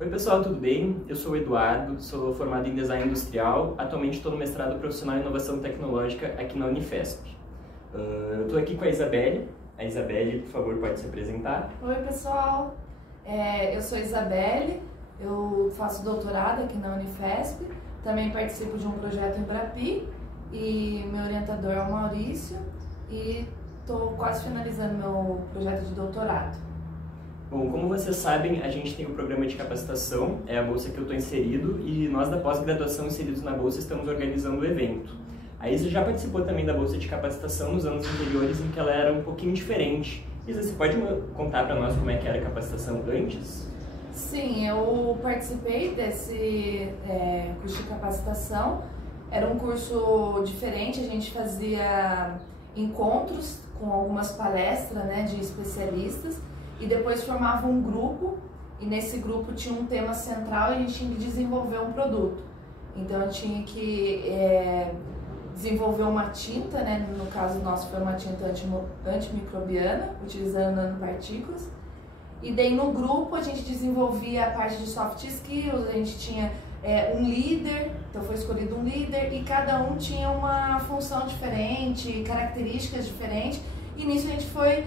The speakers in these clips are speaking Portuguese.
Oi pessoal, tudo bem? Eu sou o Eduardo, sou formado em Design Industrial, atualmente estou no mestrado profissional em Inovação Tecnológica aqui na Unifesp. Eu estou aqui com a Isabelle. A Isabelle, por favor, pode se apresentar. Oi pessoal, eu sou a Isabelle, eu faço doutorado aqui na Unifesp, também participo de um projeto em Embrapi e meu orientador é o Maurício e estou quase finalizando meu projeto de doutorado. Bom, como vocês sabem, a gente tem o programa de capacitação, é a bolsa que eu estou inserido, e nós da pós-graduação inseridos na bolsa estamos organizando o evento. A Isa já participou também da bolsa de capacitação nos anos anteriores, em que ela era um pouquinho diferente. Isa, você pode contar para nós como é que era a capacitação antes? Sim, eu participei desse curso de capacitação. Era um curso diferente, a gente fazia encontros com algumas palestras, né, de especialistas, e depois formava um grupo, e nesse grupo tinha um tema central e a gente tinha que desenvolver um produto. Então eu tinha que desenvolver uma tinta, né? No caso nosso foi uma tinta antimicrobiana, utilizando nanopartículas. E daí no grupo a gente desenvolvia a parte de soft skills, a gente tinha um líder, então foi escolhido um líder, e cada um tinha uma função diferente, características diferentes, e nisso a gente foi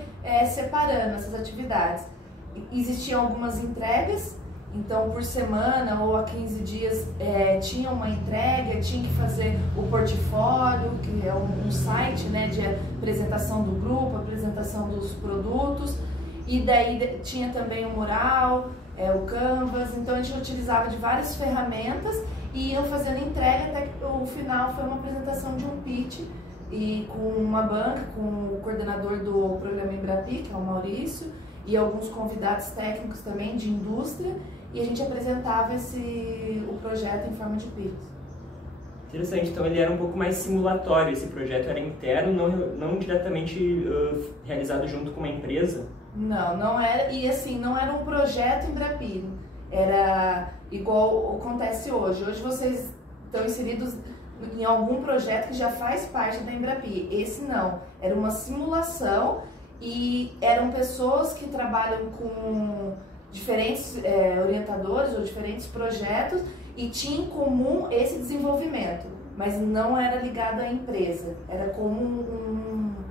separando essas atividades. Existiam algumas entregas, então por semana ou a 15 dias tinha uma entrega, tinha que fazer o portfólio, que é um site, né, de apresentação do grupo, apresentação dos produtos, e daí tinha também o mural, o Canvas, então a gente utilizava de várias ferramentas e iam fazendo entrega até que o final foi uma apresentação de um pitch, e com uma banca, com o coordenador do programa Embrapi, que é o Maurício, e alguns convidados técnicos também de indústria, e a gente apresentava o projeto em forma de pitch. Interessante, então ele era um pouco mais simulatório, esse projeto era interno, não diretamente realizado junto com uma empresa? Não era, e assim, não era um projeto Embrapi, era igual acontece hoje. Hoje vocês estão inseridos em algum projeto que já faz parte da Embrapi. Esse não, era uma simulação e eram pessoas que trabalham com diferentes orientadores ou diferentes projetos e tinha em comum esse desenvolvimento, mas não era ligado à empresa, era como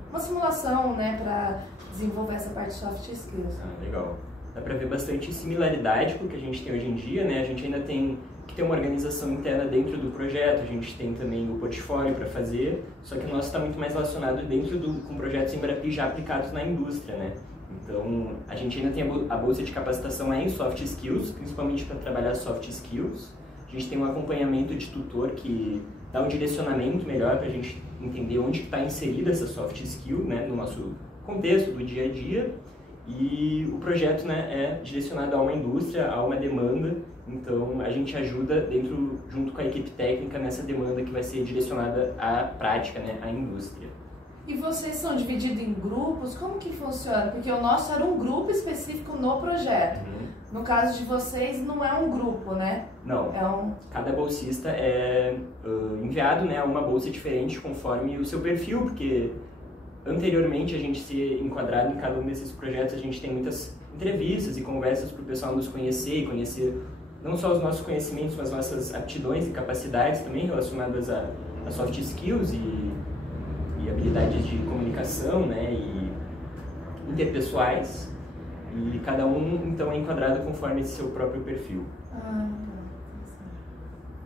uma simulação, né, para desenvolver essa parte de soft skills. Ah, legal. Dá para ver bastante similaridade com o que a gente tem hoje em dia, né? A gente ainda tem que ter uma organização interna dentro do projeto, a gente tem também o portfólio para fazer, só que o nosso está muito mais relacionado com projetos Embrapi já aplicados na indústria, né? Então, a gente ainda tem a bolsa de capacitação em soft skills, principalmente para trabalhar soft skills. A gente tem um acompanhamento de tutor que dá um direcionamento melhor para a gente entender onde está inserida essa soft skill, né, no nosso contexto do dia a dia. E o projeto, né, é direcionado a uma indústria, a uma demanda, então a gente ajuda junto com a equipe técnica nessa demanda que vai ser direcionada à prática, né, à indústria. E vocês são divididos em grupos? Como que funciona? Porque o nosso era um grupo específico no projeto. No caso de vocês, não é um grupo, né? Não. Cada bolsista é enviado, né, a uma bolsa diferente conforme o seu perfil, porque anteriormente a gente se enquadrado em cada um desses projetos, a gente tem muitas entrevistas e conversas para o pessoal nos conhecer e conhecer não só os nossos conhecimentos, mas nossas aptidões e capacidades também relacionadas a soft skills e habilidades de comunicação, né, e interpessoais, e cada um então é enquadrado conforme esse seu próprio perfil.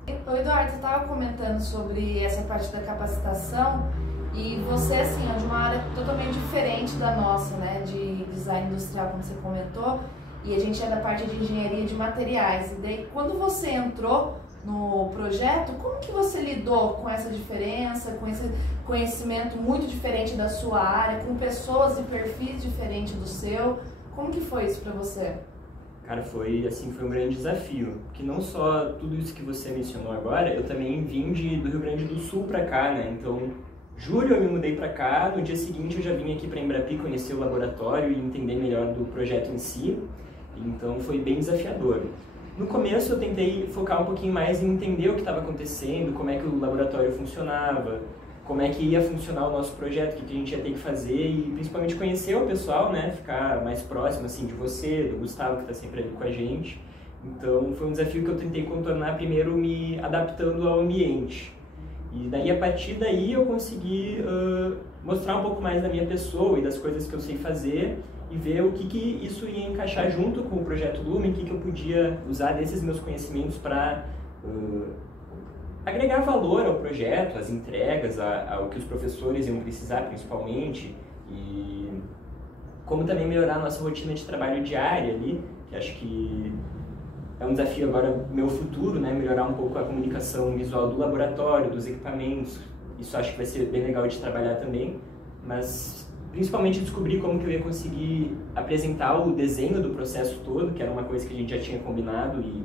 Ô Eduardo, você estava comentando sobre essa parte da capacitação e você, assim, é de uma área totalmente diferente da nossa, né, de design industrial, como você comentou, e a gente é da parte de engenharia de materiais. E daí, quando você entrou no projeto, como que você lidou com essa diferença, com esse conhecimento muito diferente da sua área, com pessoas e perfis diferentes do seu? Como que foi isso para você? Cara, foi um grande desafio, porque não só tudo isso que você mencionou agora, eu também vim do Rio Grande do Sul para cá, né? Então, julho eu me mudei para cá, no dia seguinte eu já vim aqui para Embrapi conhecer o laboratório e entender melhor do projeto em si, então foi bem desafiador. No começo eu tentei focar um pouquinho mais em entender o que estava acontecendo, como é que o laboratório funcionava, como é que ia funcionar o nosso projeto, o que a gente ia ter que fazer e principalmente conhecer o pessoal, né, ficar mais próximo assim de você, do Gustavo que está sempre ali com a gente. Então foi um desafio que eu tentei contornar primeiro me adaptando ao ambiente. E daí, a partir daí, eu consegui mostrar um pouco mais da minha pessoa e das coisas que eu sei fazer e ver o que isso ia encaixar junto com o Projeto Lumen, o que eu podia usar desses meus conhecimentos para agregar valor ao projeto, às entregas, ao que os professores iam precisar principalmente, e como também melhorar a nossa rotina de trabalho diária ali, que acho que é um desafio agora meu futuro, né? Melhorar um pouco a comunicação visual do laboratório, dos equipamentos. Isso acho que vai ser bem legal de trabalhar também, mas principalmente descobrir como que eu ia conseguir apresentar o desenho do processo todo, que era uma coisa que a gente já tinha combinado, e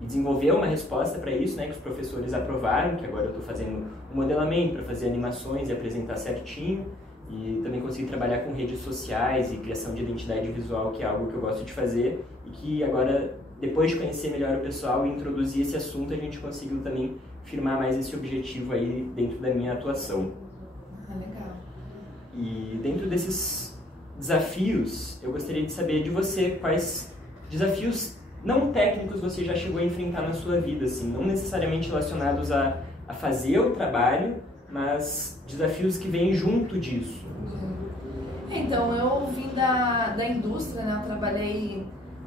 desenvolver uma resposta para isso, né? Que os professores aprovaram, que agora eu estou fazendo um modelamento para fazer animações e apresentar certinho, e também conseguir trabalhar com redes sociais e criação de identidade visual, que é algo que eu gosto de fazer, e que agora, depois de conhecer melhor o pessoal e introduzir esse assunto, a gente conseguiu também firmar mais esse objetivo aí dentro da minha atuação. Legal. E dentro desses desafios, eu gostaria de saber de você quais desafios não técnicos você já chegou a enfrentar na sua vida, assim, não necessariamente relacionados a fazer o trabalho, mas desafios que vêm junto disso. Então, eu vim da indústria, né? Eu trabalhei em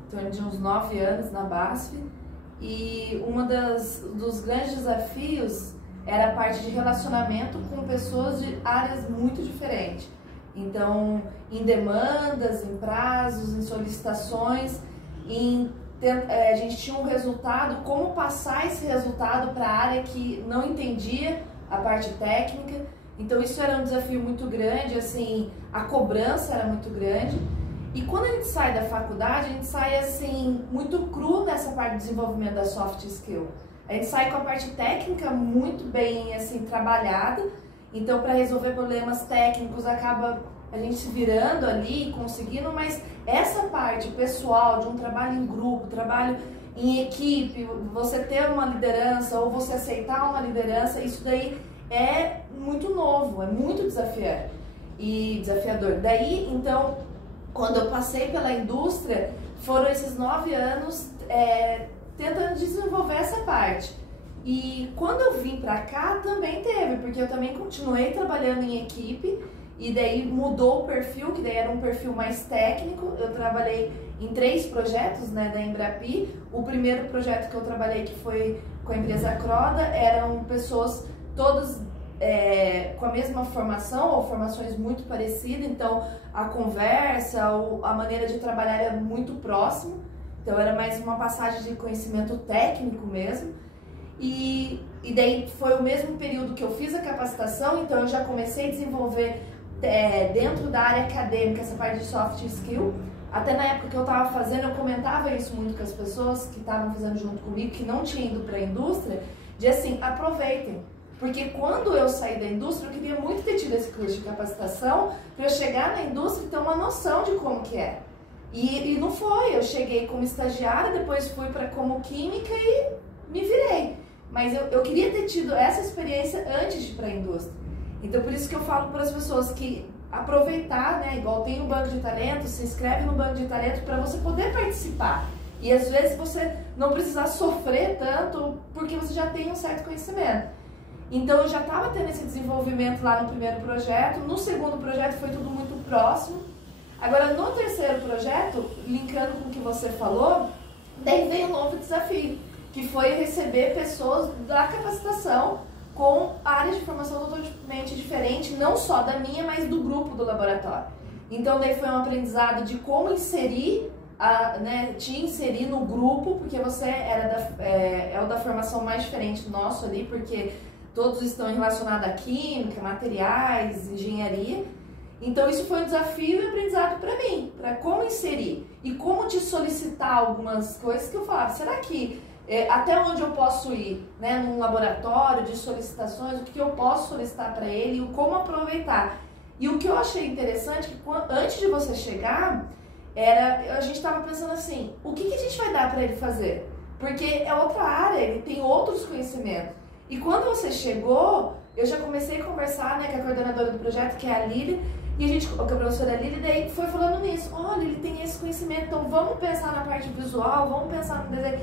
torno de uns 9 anos na BASF, e dos grandes desafios era a parte de relacionamento com pessoas de áreas muito diferentes. Então, em demandas, em prazos, em solicitações, a gente tinha um resultado, como passar esse resultado para a área que não entendia a parte técnica. Então isso era um desafio muito grande, assim, a cobrança era muito grande. E quando a gente sai da faculdade, a gente sai assim, muito cru nessa parte de desenvolvimento da soft skill. A gente sai com a parte técnica muito bem assim, trabalhada, então para resolver problemas técnicos acaba a gente se virando ali, conseguindo, mas essa parte pessoal de um trabalho em grupo, trabalho em equipe, você ter uma liderança ou você aceitar uma liderança, isso daí é muito novo, é muito desafiador. Daí, então, quando eu passei pela indústria, foram esses 9 anos tentando desenvolver essa parte. E quando eu vim pra cá, também teve, porque eu também continuei trabalhando em equipe, e daí mudou o perfil, que daí era um perfil mais técnico. Eu trabalhei em 3 projetos, né, da Embrapi. O primeiro projeto que eu trabalhei, que foi com a empresa Croda, eram pessoas todas com a mesma formação, ou formações muito parecidas, então a conversa, a maneira de trabalhar era muito próxima, então era mais uma passagem de conhecimento técnico mesmo. E daí foi o mesmo período que eu fiz a capacitação, então eu já comecei a desenvolver dentro da área acadêmica essa parte de soft skill. Até na época que eu estava fazendo, eu comentava isso muito com as pessoas que estavam fazendo junto comigo, que não tinham ido para a indústria, de assim, aproveitem. Porque quando eu saí da indústria, eu queria muito ter tido esse curso de capacitação para eu chegar na indústria e ter uma noção de como que é. E não foi, eu cheguei como estagiária, depois fui para como química e me virei. Mas eu queria ter tido essa experiência antes de ir para a indústria. Então por isso que eu falo para as pessoas que aproveitar, né, igual tem um banco de talentos, se inscreve no banco de talentos para você poder participar. E às vezes você não precisar sofrer tanto porque você já tem um certo conhecimento. Então eu já estava tendo esse desenvolvimento lá no primeiro projeto, no segundo projeto foi tudo muito próximo. Agora no terceiro projeto, linkando com o que você falou, daí veio um novo desafio, que foi receber pessoas da capacitação com áreas de formação totalmente diferente, não só da minha, mas do grupo do laboratório. Então daí foi um aprendizado de como inserir, te inserir no grupo, porque você é o da formação mais diferente do nosso ali, porque todos estão relacionados à química, materiais, engenharia. Então isso foi um desafio e aprendizado para mim, para como inserir e como te solicitar algumas coisas que eu falava, será que até onde eu posso ir, né, num laboratório de solicitações, o que eu posso solicitar para ele e como aproveitar. E o que eu achei interessante, que antes de você chegar, a gente estava pensando assim, o que a gente vai dar para ele fazer? Porque é outra área, ele tem outros conhecimentos. E quando você chegou, eu já comecei a conversar, né, com a coordenadora do projeto, que é a Lília, E a gente, com a professora Lili, daí foi falando nisso. Olha, ele tem esse conhecimento, então vamos pensar na parte visual, vamos pensar no desenho.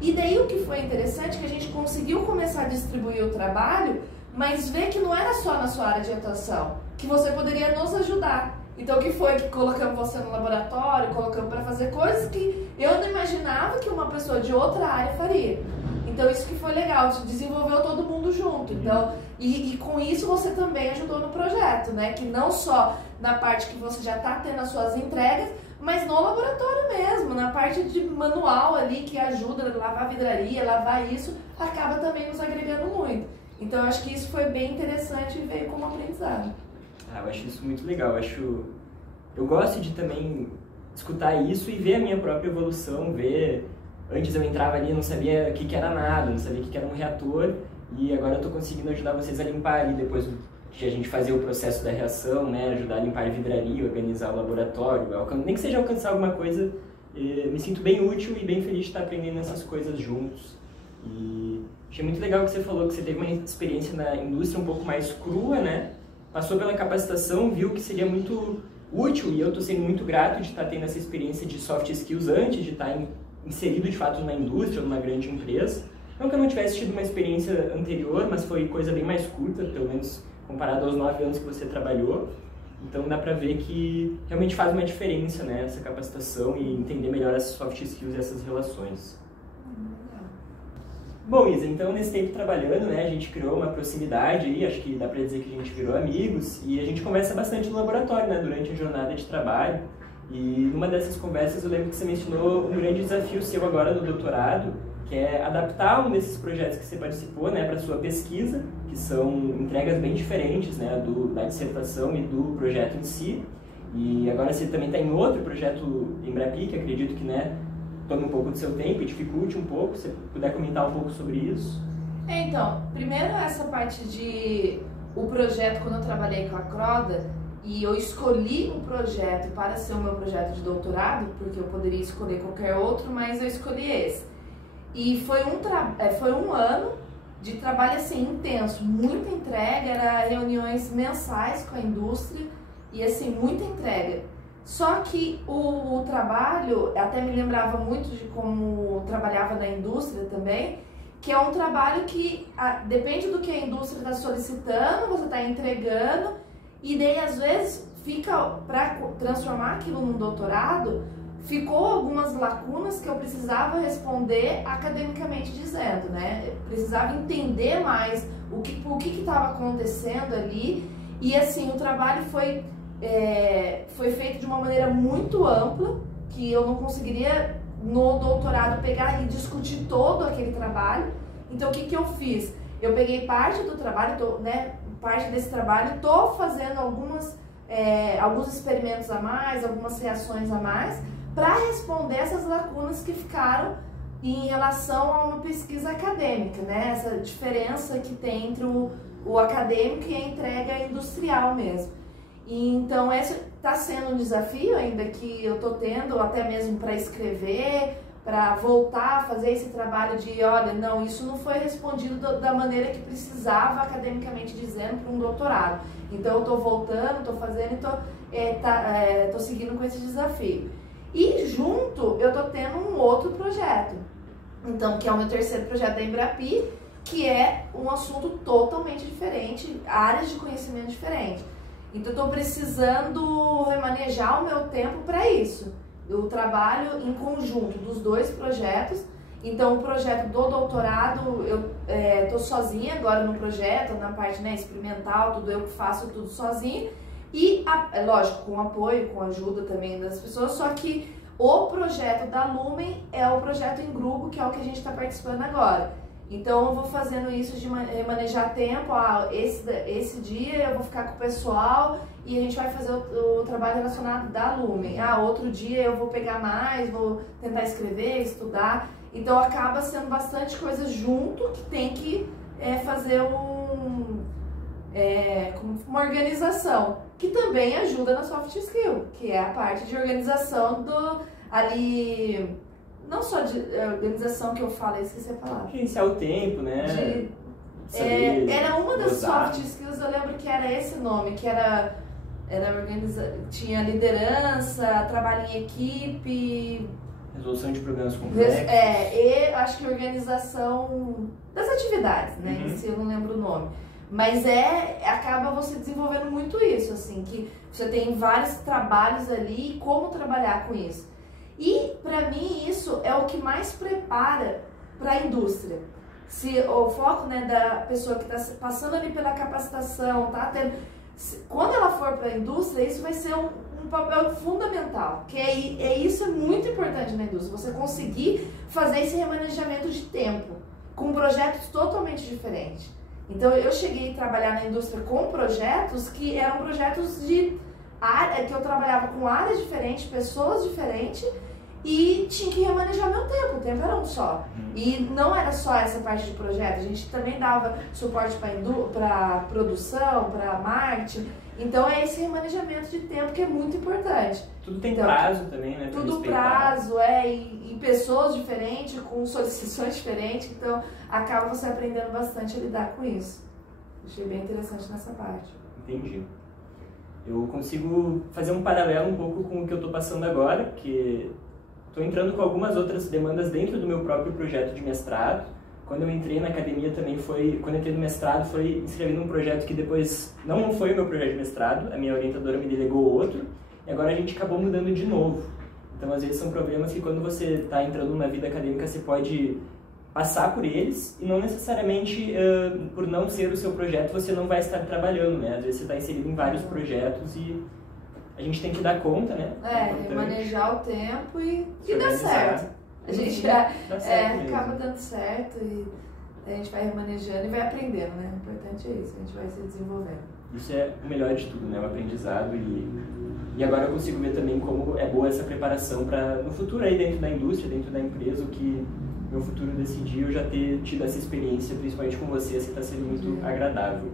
E daí o que foi interessante é que a gente conseguiu começar a distribuir o trabalho, mas ver que não era só na sua área de atuação, que você poderia nos ajudar. Então, o que foi que colocamos você no laboratório, colocamos para fazer coisas que eu não imaginava que uma pessoa de outra área faria. Então, isso que foi legal, desenvolveu todo mundo junto. Então, e com isso você também ajudou no projeto, né? Que não só na parte que você já está tendo as suas entregas, mas no laboratório mesmo, na parte de manual ali que ajuda a lavar a vidraria, lavar isso, acaba também nos agregando muito. Então, eu acho que isso foi bem interessante e veio como aprendizado. Eu acho isso muito legal. Eu gosto de também escutar isso e ver a minha própria evolução, ver... Antes eu entrava ali e não sabia o que era nada, não sabia o que era um reator, e agora eu estou conseguindo ajudar vocês a limpar ali, depois de a gente fazer o processo da reação, né, ajudar a limpar a vidraria, organizar o laboratório, nem que seja alcançar alguma coisa, me sinto bem útil e bem feliz de estar aprendendo essas coisas juntos. E achei muito legal que você falou que você teve uma experiência na indústria um pouco mais crua, né? Passou pela capacitação, viu que seria muito útil, e eu estou sendo muito grato de estar tendo essa experiência de soft skills antes de estar inserido de fato na indústria, numa grande empresa. Não que eu não tivesse tido uma experiência anterior, mas foi coisa bem mais curta, pelo menos comparado aos 9 anos que você trabalhou. Então dá pra ver que realmente faz uma diferença, né, essa capacitação e entender melhor essas soft skills e essas relações. Bom, Isa, então nesse tempo trabalhando, né, a gente criou uma proximidade aí, acho que dá pra dizer que a gente virou amigos, e a gente conversa bastante no laboratório, né, durante a jornada de trabalho. E numa dessas conversas eu lembro que você mencionou um grande desafio seu agora no doutorado, que é adaptar um desses projetos que você participou, né, para sua pesquisa, que são entregas bem diferentes, né, da dissertação e do projeto em si. E agora você também está em outro projeto Embrapi, que acredito que, né, tome um pouco do seu tempo e dificulte um pouco. Se você puder comentar um pouco sobre isso. Então, primeiro essa parte de o projeto, quando eu trabalhei com a Croda, e eu escolhi um projeto para ser o meu projeto de doutorado, porque eu poderia escolher qualquer outro, mas eu escolhi esse. E foi um ano de trabalho assim intenso, muita entrega, era reuniões mensais com a indústria e assim, muita entrega. Só que o trabalho, até me lembrava muito de como trabalhava na indústria também, que é um trabalho que depende do que a indústria está solicitando, você está entregando. E daí, às vezes, para transformar aquilo num doutorado, ficou algumas lacunas que eu precisava responder academicamente dizendo, né? Eu precisava entender mais o que estava acontecendo ali. E, assim, o trabalho foi feito de uma maneira muito ampla, que eu não conseguiria, no doutorado, pegar e discutir todo aquele trabalho. Então, o que eu fiz? Eu peguei parte do trabalho, parte desse trabalho, estou fazendo alguns experimentos a mais, algumas reações a mais, para responder essas lacunas que ficaram em relação a uma pesquisa acadêmica, né? Essa diferença que tem entre o acadêmico e a entrega industrial mesmo. E, então, esse está sendo um desafio ainda que eu estou tendo, até mesmo para escrever, para voltar a fazer esse trabalho de, olha, não, isso não foi respondido da maneira que precisava, academicamente dizendo, para um doutorado. Então, eu estou voltando, estou fazendo, estou seguindo com esse desafio. E junto, eu estou tendo um outro projeto, então, que é o meu terceiro projeto da Embrapi, que é um assunto totalmente diferente, áreas de conhecimento diferentes. Então, eu estou precisando remanejar o meu tempo para isso. Eu trabalho em conjunto dos dois projetos. Então, o projeto do doutorado, eu estou sozinha agora no projeto, na parte, né, experimental, tudo eu que faço tudo sozinha. E, lógico, com apoio, com ajuda também das pessoas, só que o projeto da Lumen é o projeto em grupo, que é o que a gente está participando agora. Então, eu vou fazendo isso de remanejar tempo. Esse dia eu vou ficar com o pessoal e a gente vai fazer o trabalho relacionado da Lumen. Outro dia eu vou pegar mais, vou tentar escrever, estudar. Então, acaba sendo bastante coisa junto que tem que fazer uma organização, que também ajuda na soft skill, que é a parte de organização ali... Não só de organização que eu falo, eu esqueci a palavra. Gerenciar o tempo, né? Era uma das soft skills, eu lembro que era esse nome, que era tinha liderança, trabalho em equipe, resolução de problemas complexos. E acho que organização das atividades, né? Em si eu não lembro o nome. Mas acaba você desenvolvendo muito isso, assim, que você tem vários trabalhos ali e como trabalhar com isso. E para mim isso é o que mais prepara para a indústria. Se o foco, né, da pessoa que está passando ali pela capacitação, quando ela for para a indústria, isso vai ser um papel fundamental, que isso é muito importante na indústria, você conseguir fazer esse remanejamento de tempo com projetos totalmente diferentes. Então eu cheguei a trabalhar na indústria com projetos que eram projetos de área, que eu trabalhava com áreas diferentes, pessoas diferentes, e tinha que remanejar meu tempo, o tempo era um só. E não era só essa parte de projeto, a gente também dava suporte para produção, para marketing. Então é esse remanejamento de tempo que é muito importante. Tudo tem prazo também, né? Tudo prazo, e pessoas diferentes, com solicitações diferentes, então acaba você aprendendo bastante a lidar com isso. Achei bem interessante nessa parte. Entendi. Eu consigo fazer um paralelo um pouco com o que eu estou passando agora, que estou entrando com algumas outras demandas dentro do meu próprio projeto de mestrado. Quando eu entrei na academia também quando eu entrei no mestrado, foi inscrever num projeto que depois não foi o meu projeto de mestrado, a minha orientadora me delegou outro, e agora a gente acabou mudando de novo. Então, às vezes, são problemas que quando você está entrando na vida acadêmica, você pode passar por eles, e não necessariamente, por não ser o seu projeto, você não vai estar trabalhando, né? Às vezes você está inserido em vários projetos e a gente tem que dar conta, né? Manejar o tempo e dar certo. A gente acaba dando certo e a gente vai remanejando e vai aprendendo, né? O importante é isso, a gente vai se desenvolvendo. Isso é o melhor de tudo, né? O aprendizado e agora eu consigo ver também como é boa essa preparação para no futuro aí dentro da indústria, dentro da empresa, o que meu futuro decidir, eu já ter tido essa experiência, principalmente com vocês, que está sendo muito agradável.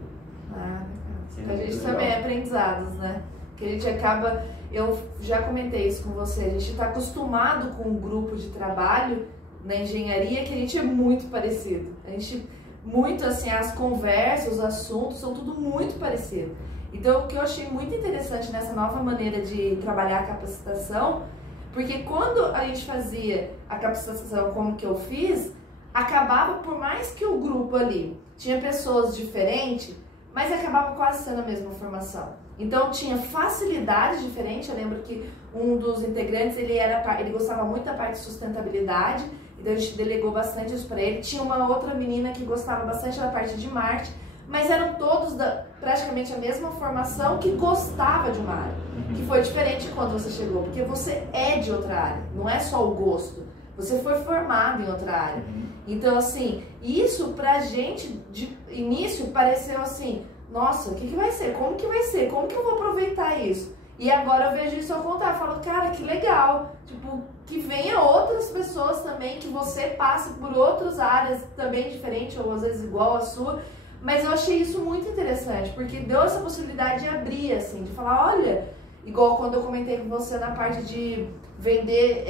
A gente também é aprendizados, né? Que a gente acaba, eu já comentei isso com você, a gente está acostumado com um grupo de trabalho na engenharia que a gente é muito parecido. A gente, muito assim, as conversas, os assuntos são tudo muito parecido. Então, o que eu achei muito interessante nessa nova maneira de trabalhar a capacitação, porque quando a gente fazia a capacitação como que eu fiz, acabava, por mais que o grupo ali tinha pessoas diferentes, mas acabava quase sendo a mesma formação. Então tinha facilidade diferente. Eu lembro que um dos integrantes, ele gostava muito da parte de sustentabilidade, então a gente delegou bastante isso para ele. Tinha uma outra menina que gostava bastante da parte de marketing, mas eram todos praticamente a mesma formação, que gostava de uma área, que foi diferente quando você chegou, porque você é de outra área, não é só o gosto, você foi formado em outra área. Então assim, isso pra gente de início pareceu assim, nossa, o que vai ser? Como que vai ser? Como que eu vou aproveitar isso? E agora eu vejo isso ao contrário, eu falo, cara, que legal, tipo, que venha outras pessoas também, que você passe por outras áreas também diferentes, ou às vezes igual a sua, mas eu achei isso muito interessante, porque deu essa possibilidade de abrir, assim, de falar, olha, igual quando eu comentei com você na parte de vender,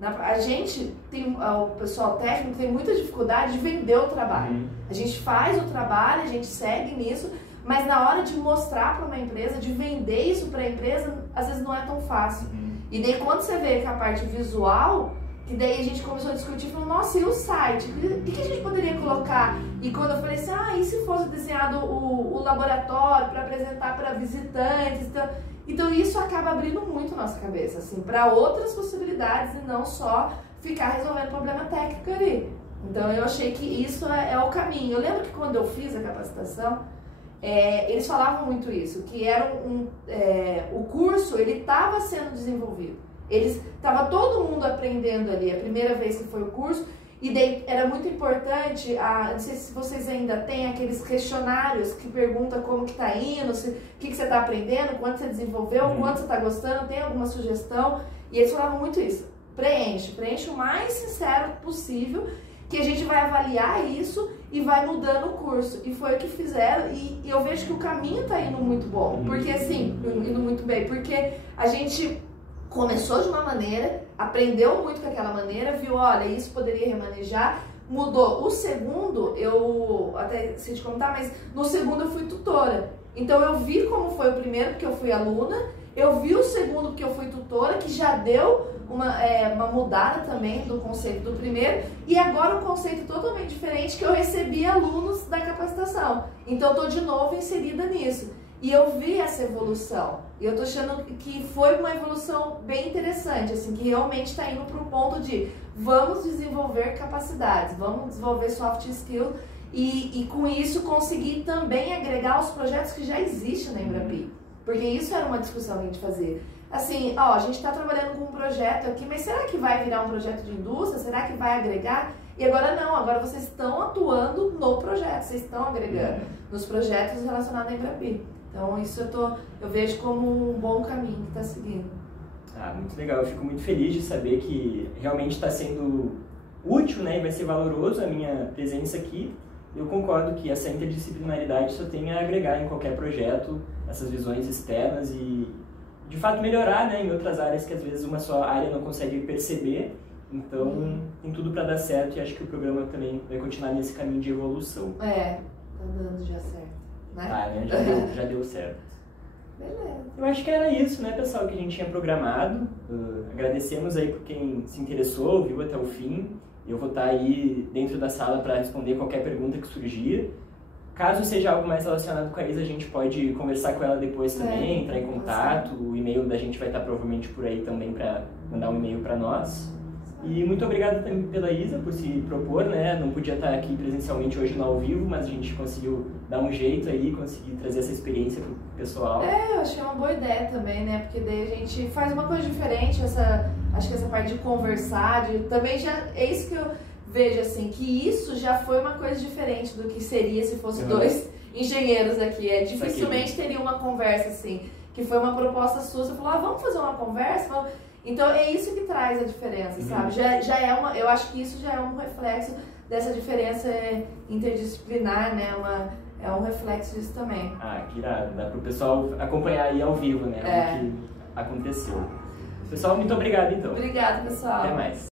a gente tem, o pessoal técnico tem muita dificuldade de vender o trabalho. A gente faz o trabalho, a gente segue nisso, mas na hora de mostrar para uma empresa, de vender isso para a empresa, às vezes não é tão fácil. E daí quando você vê que a parte visual, que daí a gente começou a discutir, falou, nossa, e o site? O que a gente poderia colocar? E quando eu falei assim, e se fosse desenhado o laboratório para apresentar para visitantes? Então isso acaba abrindo muito a nossa cabeça, assim, para outras possibilidades e não só ficar resolvendo problema técnico ali. Então eu achei que isso é o caminho. Eu lembro que quando eu fiz a capacitação, eles falavam muito isso, que era o curso, ele estava sendo desenvolvido. Estava todo mundo aprendendo ali, a primeira vez que foi o curso, e daí era muito importante, não sei se vocês ainda têm aqueles questionários que perguntam como que tá indo, o que você está aprendendo, quanto você desenvolveu, quanto você está gostando, tem alguma sugestão, e eles falavam muito isso, preenche o mais sincero possível, que a gente vai avaliar isso e vai mudando o curso. E foi o que fizeram, e eu vejo que o caminho está indo muito bom, porque assim, indo muito bem, porque a gente começou de uma maneira, aprendeu muito com aquela maneira, viu, olha, isso poderia remanejar, mudou. O segundo, eu até sei te contar, mas no segundo eu fui tutora. Então eu vi como foi o primeiro, porque eu fui aluna, eu vi o segundo, porque eu fui tutora, que já deu uma mudada também do conceito do primeiro, e agora um conceito totalmente diferente, que eu recebi alunos da capacitação. Então eu tô de novo inserida nisso. E eu vi essa evolução. E eu tô achando que foi uma evolução bem interessante, assim, que realmente está indo para o ponto de vamos desenvolver capacidades, vamos desenvolver soft skills e com isso conseguir também agregar os projetos que já existem na Embrapi. Porque isso era uma discussão que a gente fazia. Assim, ó, a gente está trabalhando com um projeto aqui, mas será que vai virar um projeto de indústria? Será que vai agregar? E agora não, agora vocês estão atuando no projeto, vocês estão agregando nos projetos relacionados à Embrapi. Então isso eu vejo como um bom caminho que está seguindo. Ah, muito legal. Eu fico muito feliz de saber que realmente está sendo útil, né, e vai ser valoroso a minha presença aqui. Eu concordo que essa interdisciplinaridade só tem a agregar em qualquer projeto, essas visões externas e, de fato, melhorar, né, em outras áreas que às vezes uma só área não consegue perceber. Então, tem tudo para dar certo e acho que o programa também vai continuar nesse caminho de evolução. É, tá dando já certo, né? Ah, né? Já deu certo. Beleza. Eu acho que era isso, né, pessoal, que a gente tinha programado. Agradecemos aí por quem se interessou, viu até o fim. Eu vou estar aí dentro da sala para responder qualquer pergunta que surgir. Caso seja algo mais relacionado com a Isa, a gente pode conversar com ela depois também, entrar em contato. O e-mail da gente vai estar provavelmente por aí também para mandar um e-mail para nós. E muito obrigado também pela Isa por se propor, né? Não podia estar aqui presencialmente hoje no ao vivo, mas a gente conseguiu dar um jeito aí, conseguir trazer essa experiência pro pessoal. Eu acho que é uma boa ideia também, né? Porque daí a gente faz uma coisa diferente, acho que essa parte de conversar, também já é isso que eu vejo, assim, que isso já foi uma coisa diferente do que seria se fosse dois engenheiros aqui. Dificilmente teria uma conversa assim, que foi uma proposta sua, você falou, vamos fazer uma conversa? Então é isso que traz a diferença, sabe? Já é eu acho que isso já é um reflexo dessa diferença interdisciplinar, né? É um reflexo disso também. Ah, que irado. Dá pro pessoal acompanhar aí ao vivo, né? O que aconteceu. Pessoal, muito obrigado então. Obrigada, pessoal. Até mais.